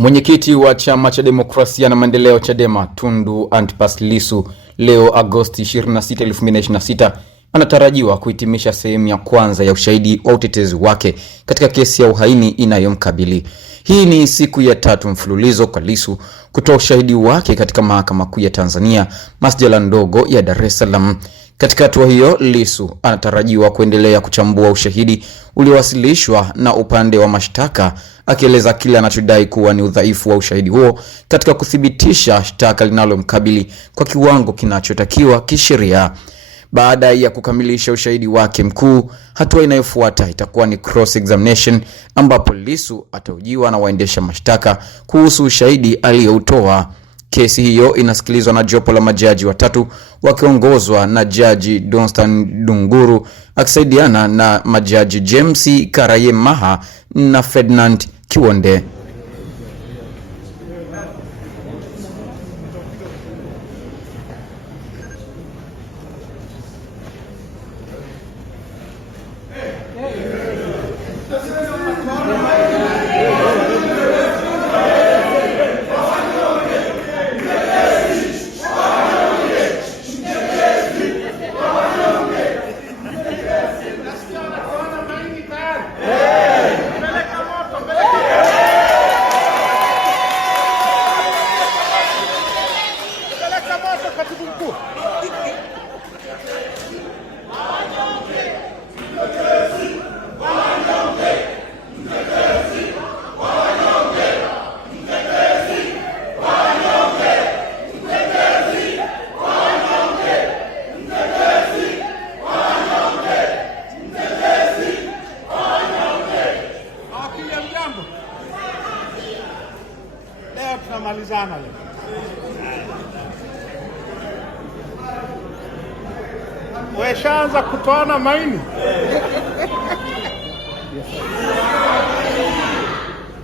Mwenyekiti wa Chama cha Demokrasia na Maendeleo Chadema Tundu Antipas Lissu leo Agosti 26, 2026 anatarajiwa kuhitimisha sehemu ya kwanza ya ushahidi wa utetezi wake katika kesi ya uhaini inayomkabili. Hii ni siku ya 3 mfululizo kwa Lissu kutoa ushahidi wake katika Mahakama Kuu ya Tanzania, Masjala ndogo ya Dar es Salaam. Katika hatua hiyo, Lissu anatarajiwa kuendelea kuchambua ushahidi uliowasilishwa na upande wa mashtaka, akieleza kile anachodai kuwa ni udhaifu wa ushahidi huo katika kuthibitisha shtaka linalomkabili kwa kiwango kinachotakiwa kisheria. Baada ya kukamilisha ushahidi wake mkuu, hatua inayofuata itakuwa ni cross examination, ambapo Lissu atahojiwa na waendesha mashtaka kuhusu ushahidi aliyoutoa. Kesi hiyo inasikilizwa na jopo la majaji watatu wakiongozwa na Jaji Donstan Dunguru akisaidiana na majaji James Karayemaha na Ferdinand Kiwonde. Tunamalizana leo. Weshaanza kutoana maini.